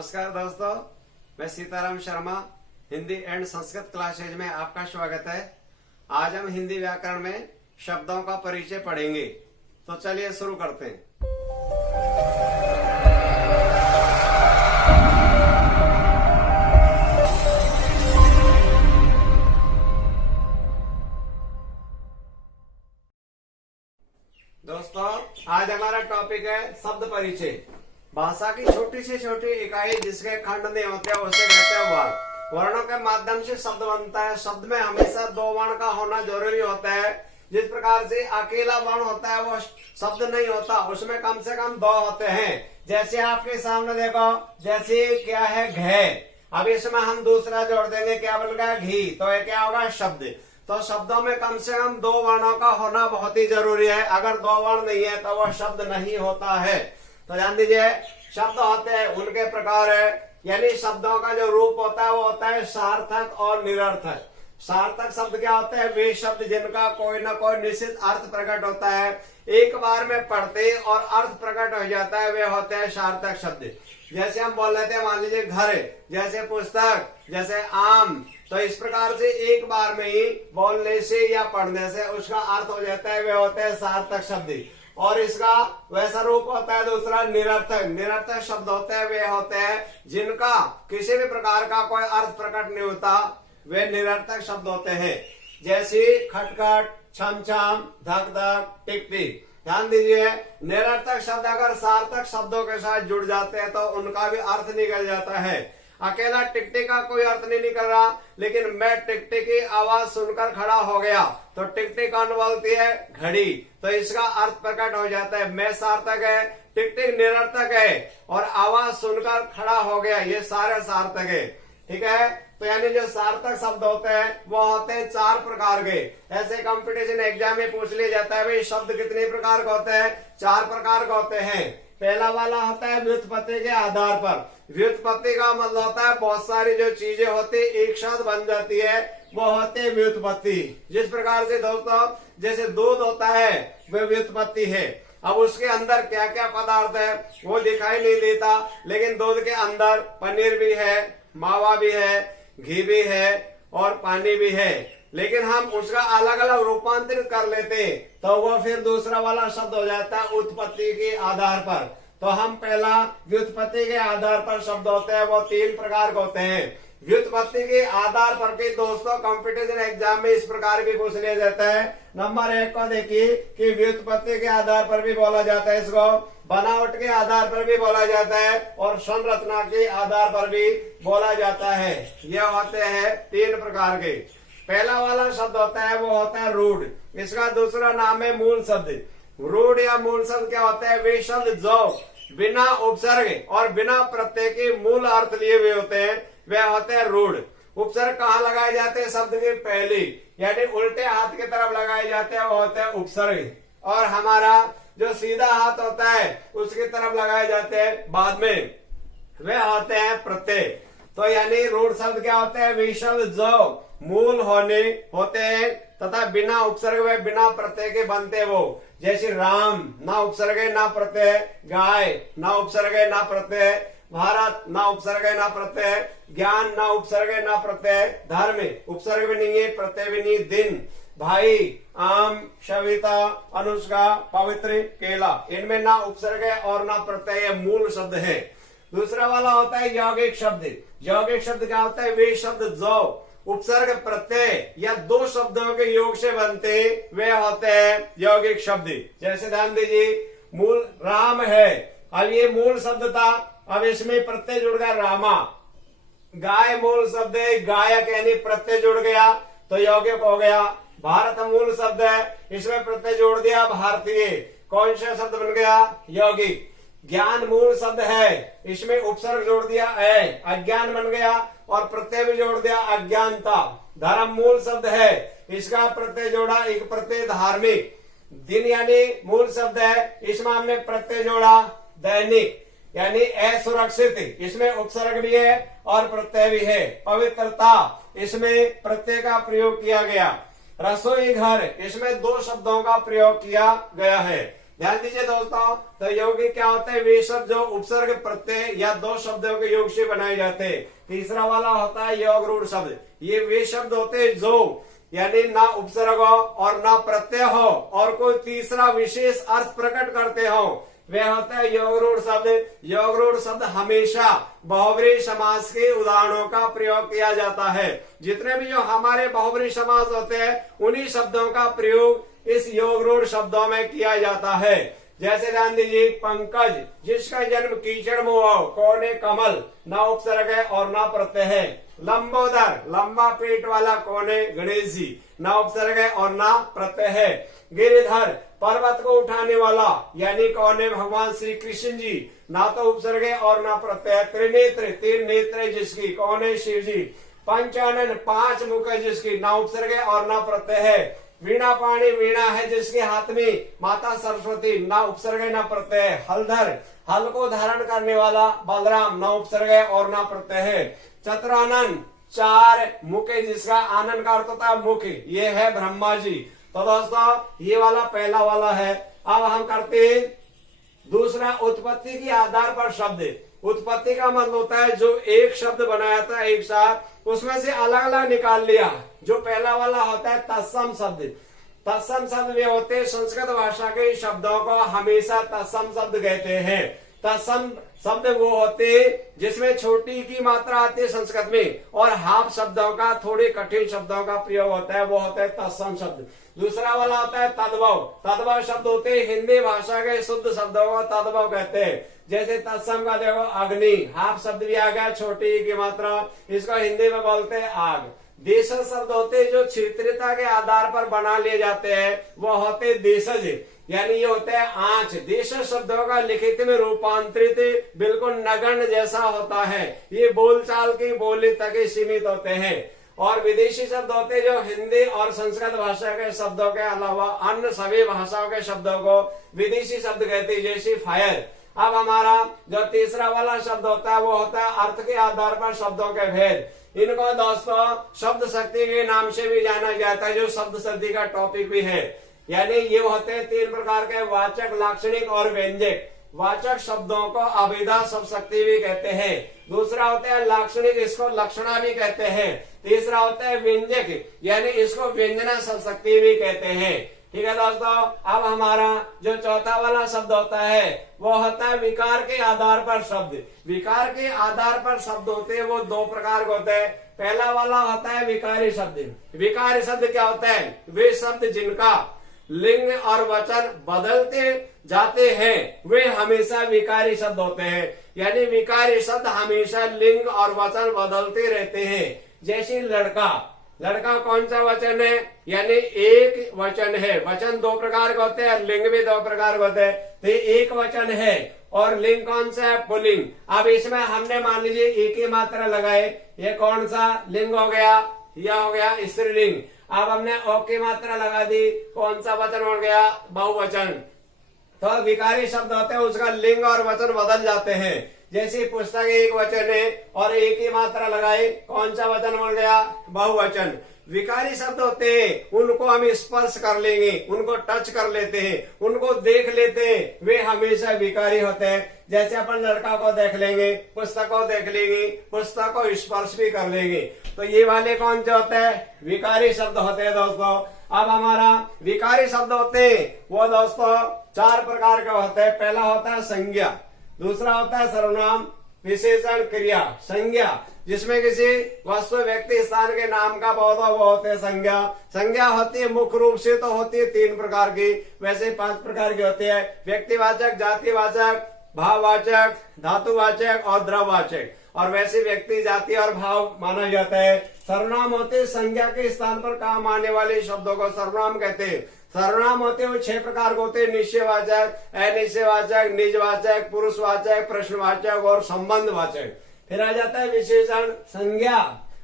नमस्कार दोस्तों, मैं सीताराम शर्मा हिंदी एंड संस्कृत क्लासेज में आपका स्वागत है। आज हम हिंदी व्याकरण में शब्दों का परिचय पढ़ेंगे, तो चलिए शुरू करते हैं। दोस्तों, आज हमारा टॉपिक है शब्द परिचय। भाषा की छोटी से छोटी इकाई जिसके खंड नहीं होते उसे कहते हैं वर्ण। वर्णों के माध्यम से शब्द बनता है। शब्द में हमेशा दो वर्ण का होना जरूरी होता है। जिस प्रकार से अकेला वर्ण होता है वो शब्द नहीं होता, उसमें कम से कम दो होते हैं। जैसे आपके सामने देखो, जैसे क्या है घ, अब इसमें हम दूसरा जोड़ देंगे, क्या बनेगा घी, तो ये क्या होगा शब्द। तो शब्दों में कम से कम दो वर्णों का होना बहुत ही जरूरी है। अगर दो वर्ण नहीं है तो वह शब्द नहीं होता है। तो ध्यान दीजिए, शब्द होते हैं उनके प्रकार है, यानी शब्दों का जो रूप होता है वो होता है सार्थक और निरर्थक। सार्थक शब्द क्या होते हैं? वे शब्द जिनका कोई ना कोई निश्चित अर्थ प्रकट होता है, एक बार में पढ़ते और अर्थ प्रकट हो जाता है, वे होते हैं सार्थक शब्द। जैसे हम बोल लेते हैं, मान लीजिए घर, जैसे पुस्तक, जैसे आम, तो इस प्रकार से एक बार में ही बोलने से या पढ़ने से उसका अर्थ हो जाता है, वे होते हैं सार्थक शब्द। और इसका वैसा रूप होता है दूसरा निरर्थक। निरर्थक शब्द होते हैं, वे होते हैं जिनका किसी भी प्रकार का कोई अर्थ प्रकट नहीं होता, वे निरर्थक शब्द होते हैं। जैसे खटखट, छमछम, धक धक, टिक टिक। ध्यान दीजिए, निरर्थक शब्द अगर सार्थक शब्दों के साथ जुड़ जाते हैं तो उनका भी अर्थ निकल जाता है। अकेला टिक टिक का कोई अर्थ नहीं निकल रहा, लेकिन मैं टिक टिक की आवाज सुनकर खड़ा हो गया, तो टिक टिक कौन बोलती है? घड़ी, तो इसका अर्थ प्रकट हो जाता है। मैं सार्थक है, टिक टिक निरर्थक है, और आवाज सुनकर खड़ा हो गया, ये सारे सार्थक है। ठीक है, तो यानी जो सार्थक शब्द होते हैं वो होते हैं चार प्रकार के। ऐसे कंपटीशन एग्जाम में पूछ लिया जाता है, भाई शब्द कितने प्रकार के होते हैं? चार प्रकार के होते हैं। पहला वाला होता है व्युत्पत्ति के आधार पर। व्युत्पत्ति का मतलब होता है बहुत सारी जो चीजें होती एक साथ बन जाती है, वो होते हैं व्युत्पत्ति। जिस प्रकार से दोस्तों, जैसे दूध होता है वह व्युत्पत्ति है। अब उसके अंदर क्या क्या पदार्थ है वो दिखाई नहीं देता, लेकिन दूध के अंदर पनीर भी है, मावा भी है, घी भी है और पानी भी है। लेकिन हम उसका अलग अलग रूपांतरित कर लेते तो वो फिर दूसरा वाला शब्द हो जाता है उत्पत्ति के आधार पर। तो हम पहला व्युत्पत्ति के आधार पर शब्द होते हैं, वो तीन प्रकार के होते हैं। व्युत्पत्ति के आधार पर के दोस्तों कंपटीशन एग्जाम में इस प्रकार भी पूछ लिया जाता है। नंबर 1 को देखिए कि व्युत्पत्ति के आधार पर भी बोला जाता है, इसको बनावट के आधार पर भी बोला जाता है और संरचना के आधार पर भी बोला जाता है। यह होते हैं तीन प्रकार के। पहला वाला शब्द होता है वो होता है रूढ़। इसका दूसरा नाम है मूल शब्द। रूढ़ या मूल शब्द क्या होता है? वे शब्द जो बिना उपसर्ग और बिना प्रत्यय के मूल अर्थ लिए हुए होते हैं, वे होते हैं रूढ़। उपसर्ग कहाँ लगाए जाते हैं? शब्द के पहले, यानी उल्टे हाथ की तरफ लगाए जाते हैं, वो होते हैं उपसर्ग। और हमारा जो सीधा हाथ होता है उसकी तरफ लगाए जाते हैं बाद में, वे होते हैं प्रत्यय। तो यानी रूढ़ शब्द क्या होते हैं? वे शब्द जो मूल होते हैं तथा बिना उपसर्ग व बिना प्रत्यय के बनते वो। जैसे राम, ना उपसर्ग है ना प्रत्यय, गाय, ना उपसर्ग है ना प्रत्यय, भारत, ना उपसर्ग है ना प्रत्यय, ज्ञान, ना उपसर्ग है ना प्रत्यय, धर्म, उपसर्ग भी नहीं है प्रत्यय भी नहीं, दिन, भाई, आम, सविता, अनुष्का, पवित्र, केला, इनमें ना उपसर्ग है और ना प्रत्यय, मूल शब्द है। दूसरा वाला होता है यौगिक शब्द। यौगिक शब्द क्या होता है? वे शब्द जो उपसर्ग प्रत्यय या दो शब्दों के योग से बनते वे होते हैं यौगिक शब्द। जैसे ध्यान दीजिए, मूल राम है, अब ये मूल शब्द था, अब इसमें प्रत्यय जुड़ गया रामा। गाय मूल शब्द है, गायक यानी प्रत्यय जुड़ गया तो यौगिक हो गया। भारत मूल शब्द है, इसमें प्रत्यय जोड़ दिया भारतीय, कौन सा शब्द बन गया? यौगिक। ज्ञान मूल शब्द है, इसमें उपसर्ग जोड़ दिया है, अज्ञान बन गया और प्रत्यय भी जोड़ दिया अज्ञानता। धर्म मूल शब्द है, इसका प्रत्यय जोड़ा, एक प्रत्यय धार्मिक। दिन यानी मूल शब्द है, इसमें हमने प्रत्यय जोड़ा दैनिक यानी असुरक्षित, इसमें उपसर्ग भी है और प्रत्यय भी है। पवित्रता, इसमें प्रत्यय का प्रयोग किया गया। रसोई घर, इसमें दो शब्दों का प्रयोग किया गया है। ध्यान दीजिए दोस्तों, तो यौगिक क्या होते हैं? वे शब्द जो उपसर्ग प्रत्यय या दो शब्दों के योग से बनाए जाते हैं। तीसरा वाला होता है योग रूढ़ शब्द। ये वे शब्द होते हैं जो यानी ना उपसर्ग हो और ना प्रत्यय हो और कोई तीसरा विशेष अर्थ प्रकट करते हो, वे होता है योग रूढ़ शब्द। योग रूढ़ शब्द हमेशा बहुब्रीहि समास के उदाहरणों का प्रयोग किया जाता है। जितने भी जो हमारे बहुब्रीहि समास होते हैं उन्हीं शब्दों का प्रयोग इस योग रूढ़ शब्दों में किया जाता है। जैसे ध्यान दीजिए, पंकज जिसका जन्म कीचड़ में हुआ, कौने कमल, ना उपसर्ग है और ना प्रत्यय है। लंबोदर लंबा पेट वाला कौने गणेश जी, ना उपसर्ग है और ना प्रत्यय है। गिरिधर पर्वत को उठाने वाला यानी कौन है? भगवान श्री कृष्ण जी, ना तो उपसर्ग है और ना प्रत्यय। त्रिनेत्र तीन नेत्र जिसकी, कौन है? शिव जी। पंचानन पांच मुख है जिसकी, ना उपसर्ग है और ना प्रत्यय है। वीणा पाणी वीणा है जिसके हाथ में, माता सरस्वती, ना उपसर्ग है ना प्रत्यय है। हलधर हल को धारण करने वाला बलराम, ना उपसर्ग है और ना प्रत्यय है। चतुरानन चार मुख है जिसका, आनंद का अर्थ होता है मुख, ये है ब्रह्मा जी। तो दोस्तों ये वाला पहला वाला है। अब हम करते हैं दूसरा, उत्पत्ति के आधार पर शब्द। उत्पत्ति का मतलब होता है जो एक शब्द बनाया था एक साथ, उसमें से अलग अलग निकाल लिया। जो पहला वाला होता है तत्सम शब्द। तत्सम शब्द वे होते हैं संस्कृत भाषा के शब्दों को हमेशा तत्सम शब्द कहते हैं। तत्सम शब्द वो होते जिसमें छोटी की मात्रा आती है संस्कृत में और हाफ शब्दों का, थोड़े कठिन शब्दों का प्रयोग होता है, वो होता है तत्सम शब्द। दूसरा वाला होता है तद्भव। तद्भव शब्द होते हैं हिंदी भाषा के शुद्ध शब्दों को तद्भव कहते हैं। जैसे तत्सम का देखो अग्नि, हाफ शब्द भी आ गया, छोटी की मात्रा, इसको हिंदी में बोलते हैं आग। देशज शब्द होते जो क्षेत्रीयता के आधार पर बना लिए जाते हैं, वो होते देशज, यानी ये होता है आंच। देशज शब्दों का लिखित में रूपांतरित बिल्कुल नगण्य जैसा होता है, ये बोलचाल की बोली तक ही सीमित होते हैं। और विदेशी शब्द होते जो हिंदी और संस्कृत भाषा के शब्दों के अलावा अन्य सभी भाषाओं के शब्दों को विदेशी शब्द कहते हैं, जैसे फायर। अब हमारा जो तीसरा वाला शब्द होता है वो होता है अर्थ के आधार पर शब्दों के भेद। इनको दोस्तों शब्द शक्ति के नाम से भी जाना जाता है, जो शब्द शक्ति का टॉपिक भी है। यानी ये होते हैं तीन प्रकार के, वाचक, लाक्षणिक और व्यंजक। वाचक शब्दों को अभिधा शब्द शक्ति भी कहते हैं। दूसरा होता है लाक्षणिक, इसको लक्षणा भी कहते हैं। तीसरा होता है व्यंजक, यानी इसको व्यंजना शब्द शक्ति भी कहते हैं। ठीक है दोस्तों, अब हमारा जो चौथा वाला शब्द होता है वो होता है विकार के आधार पर शब्द। विकार के आधार पर शब्द होते हैं वो दो प्रकार के होते हैं। पहला वाला होता है विकारी शब्द। विकारी शब्द क्या होता है? वे शब्द जिनका लिंग और वचन बदलते जाते हैं वे हमेशा विकारी शब्द होते हैं। यानी विकारी शब्द हमेशा लिंग और वचन बदलते रहते हैं। जैसे लड़का, लड़का कौन सा वचन है? यानी एक वचन है। वचन दो प्रकार के होते हैं, लिंग भी दो प्रकार के होते हैं। तो एक वचन है और लिंग कौन सा है? पुल्लिंग। अब इसमें हमने मान लीजिए एक ही मात्रा लगाए, ये कौन सा लिंग हो गया? यह हो गया स्त्रीलिंग। अब हमने ओ की मात्रा लगा दी, कौन सा वचन बन गया? बहुवचन। तो विकारी शब्द होते हैं उसका लिंग और वचन बदल जाते हैं। जैसे पुस्तक एक वचन है और एक ही मात्रा लगाए, कौन सा वचन बन गया? बहुवचन। विकारी शब्द होते हैं उनको हम स्पर्श कर लेंगे, उनको टच कर लेते हैं, उनको देख लेते हैं, वे हमेशा विकारी होते हैं। जैसे अपन लड़का को देख लेंगे, पुस्तक को देख लेंगे, पुस्तक को स्पर्श भी कर लेंगे। तो ये वाले कौन से होते हैं? विकारी शब्द होते हैं दोस्तों। अब हमारा विकारी शब्द होते हैं वो दोस्तों चार प्रकार के होते हैं। पहला होता है संज्ञा, दूसरा होता है सर्वनाम, विशेषण, क्रिया। संज्ञा जिसमें किसी वस्तु, व्यक्ति, स्थान के नाम का बोध हो वो होते हैं संज्ञा। संज्ञा होती है मुख्य रूप से तो होती है तीन प्रकार की, वैसे पांच प्रकार की होती है। व्यक्तिवाचक, जातिवाचक, भाववाचक, धातुवाचक और द्रववाचक। और वैसे व्यक्ति, जाति और भाव माना जाता है। सर्वनाम होते संज्ञा के स्थान पर काम आने वाले शब्दों को सर्वनाम कहते हैं। सर्वनाम होते हुए छह प्रकार के होते हैं: निश्चयवाचक, अनिश्चयवाचक, निजवाचक, पुरुषवाचक, प्रश्नवाचक और संबंधवाचक। फिर आ जाता है विशेषण। संज्ञा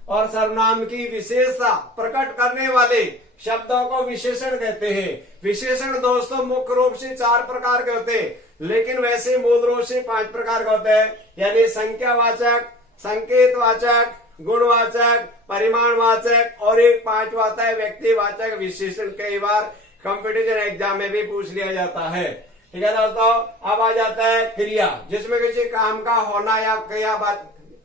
और सर्वनाम की विशेषता प्रकट करने वाले शब्दों को विशेषण कहते हैं। विशेषण दोस्तों मुख्य रूप से चार प्रकार के होते हैं, लेकिन वैसे मूल रूप से पांच प्रकार के होते हैं। यानी संख्यावाचक, संकेतवाचक, गुणवाचक, परिमाणवाचक और एक पांचवा आता है व्यक्तिवाचक विशेषण। कई बार कंपटीशन एग्जाम में भी पूछ लिया जाता है। ठीक है दोस्तों। अब आ जाता है क्रिया, जिसमें किसी काम का होना या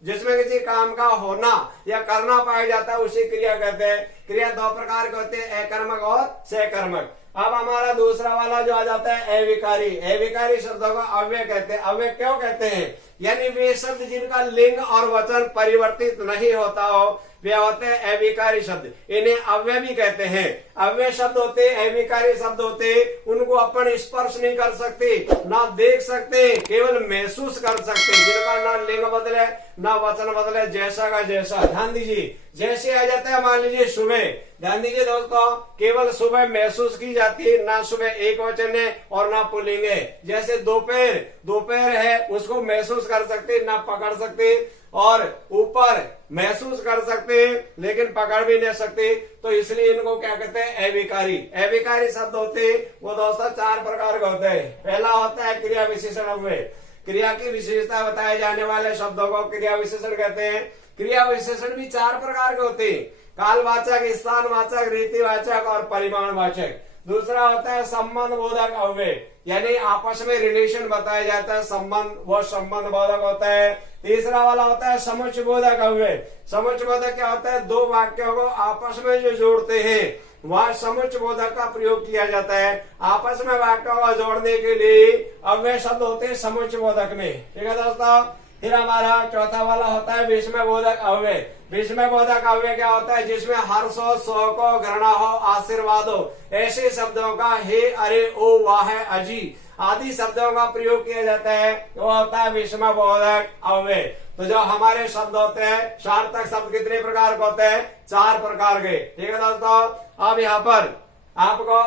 जिसमें किसी काम का होना या करना पाया जाता है उसे क्रिया कहते हैं। क्रिया दो प्रकार के होते हैं, अकर्मक और सहकर्मक। अब हमारा दूसरा वाला जो आ जाता है अविकारी। अविकारी शब्दों को अव्यय कहते हैं। अव्यय क्यों कहते हैं? यानी वे शब्द जिनका लिंग और वचन परिवर्तित नहीं होता हो वे होते हैं अविकारी शब्द, इन्हें अव्यय भी कहते हैं। अव्यय शब्द होते, अविकारी शब्द होते, उनको अपन स्पर्श नहीं कर सकते, ना देख सकते, केवल महसूस कर सकते, जिनका ना लिंग बदले ना वचन बदले, जैसा का जैसा। ध्यान दीजिए, जैसे आ जाता है मान लीजिए सुबह, ध्यान दीजिए दोस्तों, केवल सुबह महसूस की जाती है, ना सुबह एक वचन है और ना पुल्लिंग है। जैसे दोपहर, दोपहर है उसको महसूस कर सकते, ना पकड़ सकते, और ऊपर महसूस कर सकते लेकिन पकड़ भी नहीं सकते, तो इसलिए इनको क्या कहते हैं? अविकारी। अविकारी शब्द होते वो दोस्तों चार प्रकार के होते हैं। पहला होता है क्रिया विशेषण अव्यय। क्रिया की विशेषता बताए जाने वाले शब्दों को क्रिया विशेषण कहते हैं। क्रिया विशेषण भी चार प्रकार के होते हैं, कालवाचक, स्थानवाचक, रीतिवाचक और परिमाणवाचक। दूसरा होता है संबंध बोधक अव्यय, यानी आपस में रिलेशन बताया जाता है, संबंध, वो संबंध बोधक होता है। तीसरा वाला होता है समुच्चय बोधक अव्यय। समुच्चय बोधक क्या होता है? दो वाक्यों को आपस में जो जोड़ते हैं वह समुच्चय बोधक का प्रयोग किया जाता है। आपस में वाक्यों को जोड़ने के लिए अव्यय शब्द होते हैं समुच्चय बोधक में। ठीक है दोस्तों। फिर हमारा चौथा वाला होता है विस्मय बोधक अव्यय। विस्मय बोधक अव्यय क्या होता है? जिसमें हर्ष हो, शोक हो, घृणा हो, आशीर्वाद हो, ऐसे शब्दों का हे, अरे, ओ, वाह, अजी आदि शब्दों का प्रयोग किया जाता है, वो होता है विस्मय बोधक अव्यय। तो जो हमारे शब्द होते हैं, सार्थक शब्द कितने प्रकार के होते हैं? चार प्रकार के। ठीक है दोस्तों। अब यहाँ पर आपको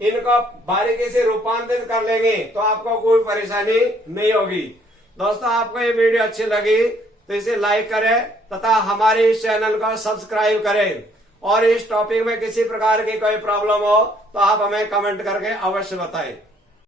इनको बारीकी से रूपांतरित कर लेंगे तो आपको कोई परेशानी नहीं होगी। दोस्तों, आपको ये वीडियो अच्छी लगी तो इसे लाइक करें तथा हमारे इस चैनल को सब्सक्राइब करें, और इस टॉपिक में किसी प्रकार की कोई प्रॉब्लम हो तो आप हमें कमेंट करके अवश्य बताएं।